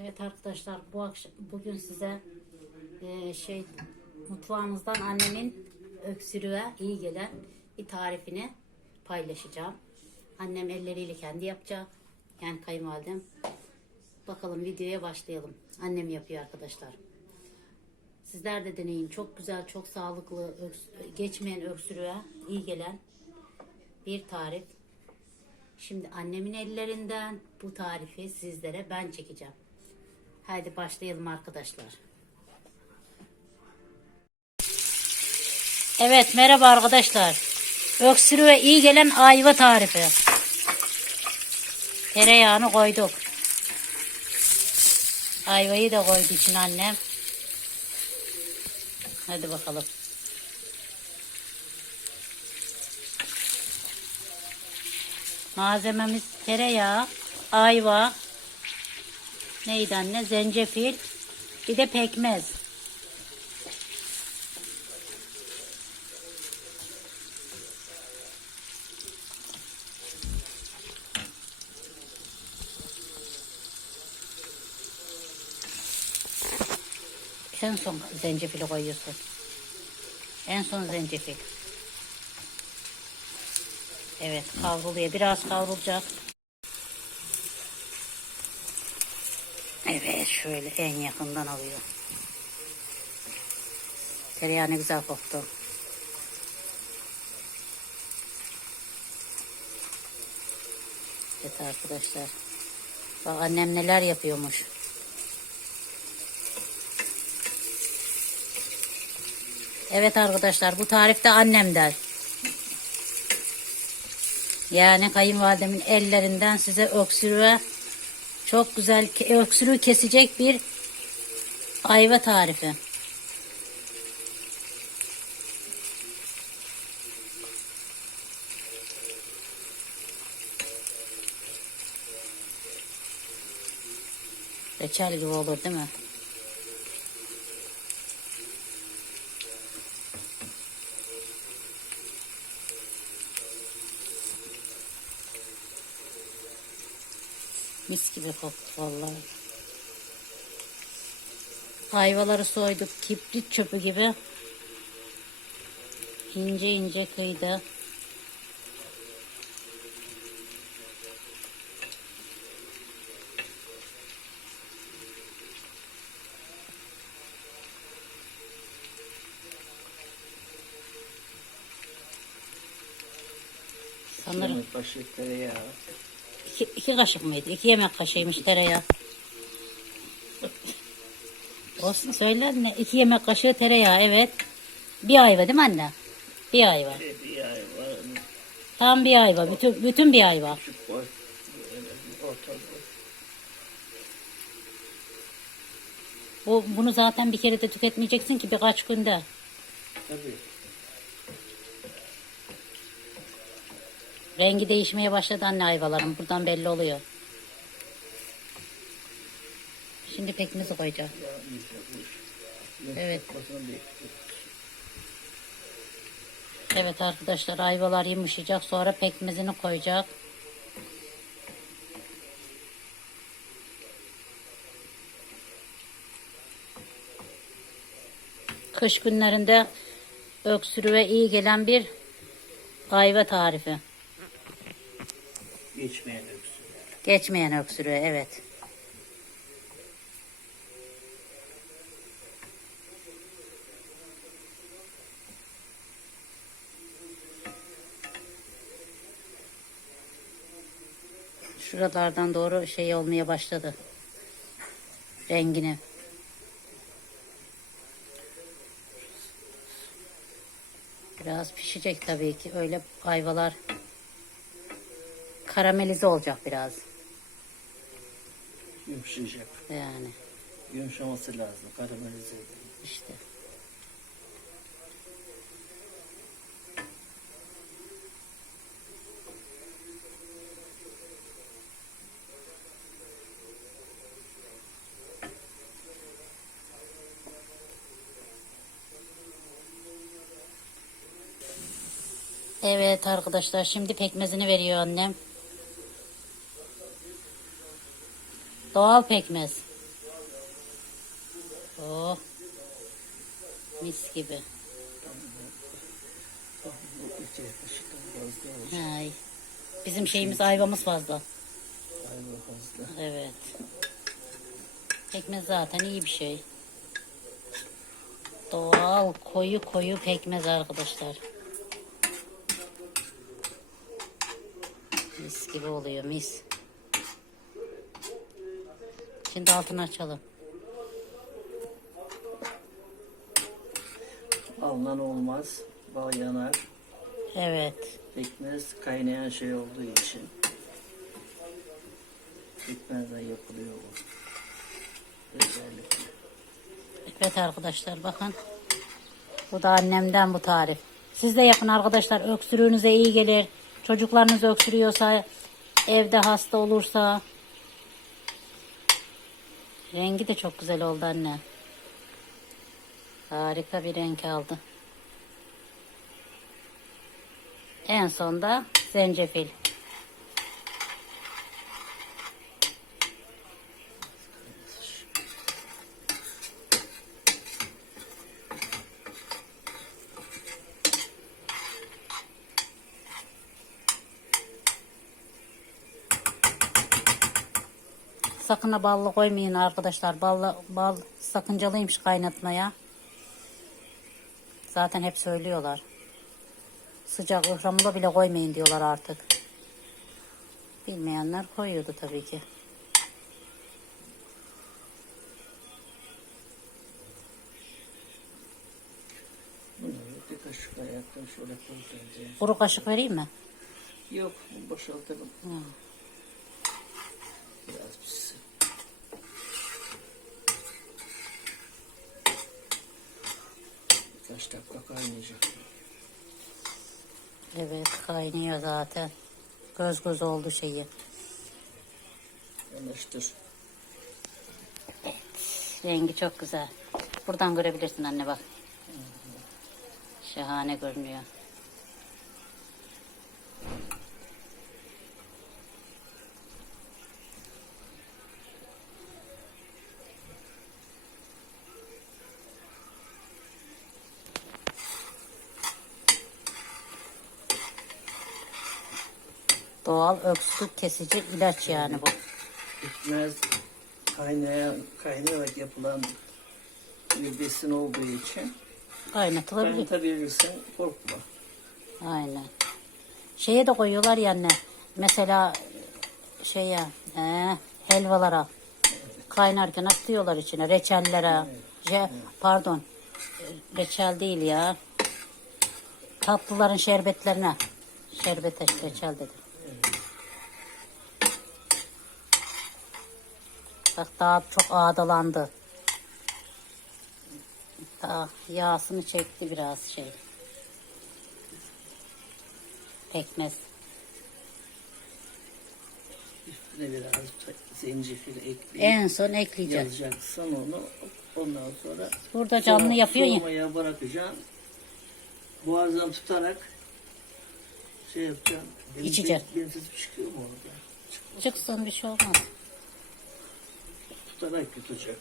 Evet arkadaşlar, bugün size mutfağımızdan annemin öksürüğe iyi gelen bir tarifini paylaşacağım. Annem elleriyle kendi yapacak. Yani kayınvalidem. Bakalım, videoya başlayalım. Annem yapıyor arkadaşlar. Sizler de deneyin. Çok güzel, çok sağlıklı, geçmeyen öksürüğe iyi gelen bir tarif. Şimdi annemin ellerinden bu tarifi sizlere ben çekeceğim. Haydi başlayalım arkadaşlar. Evet, merhaba arkadaşlar. Öksürüğe iyi gelen ayva tarifi. Tereyağını koyduk. Ayvayı da koydu için annem. Hadi bakalım. Malzememiz tereyağı, ayva, neydi anne? Zencefil, bir de pekmez. En son zencefili koyuyorsun. En son zencefil. Evet, kavruluyor. Biraz kavrulacak. Evet, şöyle en yakından alıyor. Tereyağı ne güzel koktu. Evet arkadaşlar. Bak annem neler yapıyormuş. Evet arkadaşlar, bu tarif de annemden. Yani kayınvalidemin ellerinden size öksürüğe çok güzel, öksürüğü kesecek bir ayva tarifi. Reçel gibi olur değil mi? Mis gibi koktu vallahi. Ayvaları soyduk, kibrit çöpü gibi. İnce ince kıydı. Sanırım kaşık tereyağı. iki kaşık mıydı? 2 yemek kaşığıymış tereyağı. Olsun, söyler ne? 2 yemek kaşığı tereyağı, evet. Bir ayva değil mi anne? Bir ayva. Bir ayva. Tam bir ayva. Bütün bir ayva. Küçük boy. Orta boy. Bunu zaten bir kere de tüketmeyeceksin ki, birkaç günde. Tabii. Rengi değişmeye başladı anne ayvaların. Buradan belli oluyor. Şimdi pekmezi koyacağım. Evet. Evet arkadaşlar, ayvalar yumuşayacak. Sonra pekmezini koyacak. Kış günlerinde öksürüğe iyi gelen bir ayva tarifi. Geçmeyen öksürüğü. Geçmeyen öksürüğe, evet. Şuralardan doğru şey olmaya başladı. Rengini. Biraz pişecek tabii ki. Öyle ayvalar karamelize olacak biraz. Yumuşayacak. Yani Yumuşaması lazım. Karamelize edilmiş. işte. Evet arkadaşlar, şimdi pekmezini veriyor annem. Doğal pekmez. Oh. Mis gibi. Bu 2 kaşıktan fazla olacak. Hay. Bizim şeyimiz ayvamız fazla. Ayva fazla. Evet. Pekmez zaten iyi bir şey. Doğal koyu koyu pekmez arkadaşlar. Mis gibi oluyor mis. Şimdi altını açalım. Alınan olmaz. Bal yanar. Evet. Pekmez kaynayan şey olduğu için. Pekmezden yapılıyor bu. Özellikle. Evet arkadaşlar bakın. Bu da annemden bu tarif. Siz de yapın arkadaşlar. Öksürüğünüze iyi gelir. Çocuklarınız öksürüyorsa, evde hasta olursa. Rengi de çok güzel oldu anne. Harika bir renk aldı. En son da zencefil. Sakın ha ballı koymayın arkadaşlar. Bal sakıncalıymış kaynatmaya. Zaten hep söylüyorlar. Sıcak ıhlamura bile koymayın diyorlar artık. Bilmeyenler koyuyordu tabii ki. Bunu bir kaşık ayaktan şöyle koyacağım. Kuru kaşık vereyim mi? Yok, boşaltalım. Hı. Biraz pişsin. Birkaç dakika kaynayacak. Evet kaynıyor zaten. Göz göz oldu şeyi. Yanaştır. Rengi çok güzel. Buradan görebilirsin anne bak. Şahane görünüyor. Doğal öksürük kesici ilaç yani bu. Pekmez kaynayarak yapılan bir besin olduğu için Kaynatılabilir. kaynatabilirsin, korkma. Aynen. Şeye de koyuyorlar ya anne. Mesela şeye helvalara kaynarken atıyorlar içine reçellere. Pardon. Reçel değil ya. Tatlıların şerbetlerine. Şerbete reçel dedim. Bak daha çok ağdalandı. Daha yağsını çekti biraz şey. Pekmez. Üstüne biraz zencefil ekleyip En son ekleyeceğim. yazacaksın onu. Ondan sonra Burada canlı yapıyor ya. soğumaya bırakacaksın. Boğazdan tutarak şey yapacaksın. İçeceğim. Bensiz çıkıyor mu orada? Çıksın bir şey olmaz. Tutarak yutacak.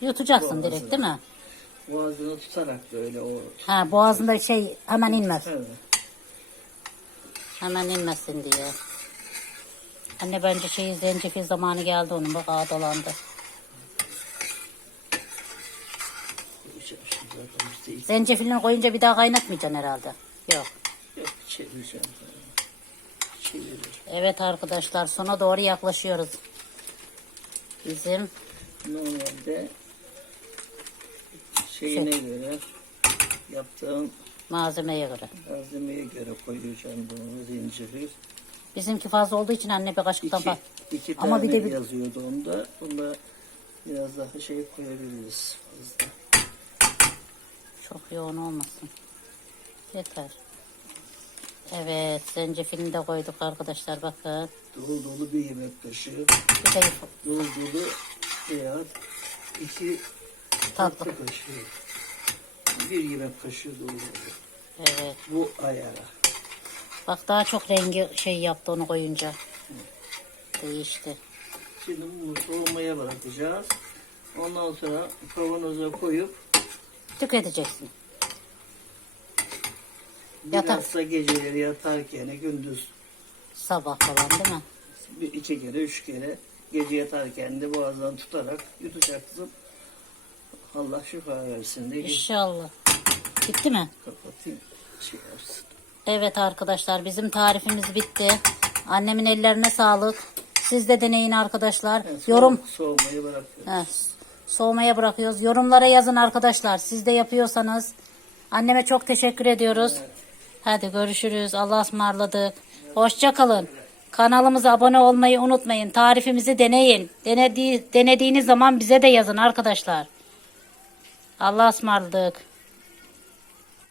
Yutacaksın direkt değil mi? Boğazını tutarak böyle o. Ha boğazında şey hemen inmez. Evet. Hemen inmesin diye. Anne bence şey zencefil zamanı geldi onun bak ağdalandı. Koyacağım şimdi zaten işte ilk. Zencefilini koyunca bir daha kaynatmayacaksın herhalde. Yok. Yok, çevireceğim. Çeviririm. Evet arkadaşlar sona doğru yaklaşıyoruz. Bizim Normalde şeyine göre yaptığım malzemeye göre. malzemeye göre koyacağım bunu, zencefil. Bizimki fazla olduğu için anne bir kaşıktan İki, fazla. iki Ama tane bir de yazıyordu onda. Bunda biraz daha şey koyabiliriz fazla. Çok yoğun olmasın. Yeter. Evet zencefilini de koyduk arkadaşlar bakın. Dolu dolu bir yemek kaşığı. Bir de Dolu dolu veya 2 tatlı. tatlı kaşığı. 1 yemek kaşığı dolu dolu. Evet. Bu ayara. Bak daha çok rengi şey yaptı onu koyunca. Değişti. Şimdi bunu soğumaya bırakacağız. Ondan sonra kavanoza koyup Tüketeceksin. Yatar. bilhassa geceleri yatarken gündüz Sabah falan değil mi? bir iki kere, üç kere gece yatarken de boğazdan tutarak yutacaksın. Allah şifa versin diye İnşallah. Bitti mi? kapatayım. Şey yapsın. Evet arkadaşlar, bizim tarifimiz bitti. Annemin ellerine sağlık. Siz de deneyin arkadaşlar. Evet, Yorum soğumayı bırakıyoruz. He, soğumaya bırakıyoruz. Yorumlara yazın arkadaşlar. Siz de yapıyorsanız. Anneme çok teşekkür ediyoruz. Hadi görüşürüz. Allah'a ısmarladık. Hoşça kalın. Kanalımıza abone olmayı unutmayın. Tarifimizi deneyin. Denediğiniz zaman bize de yazın arkadaşlar. Allah'a ısmarladık.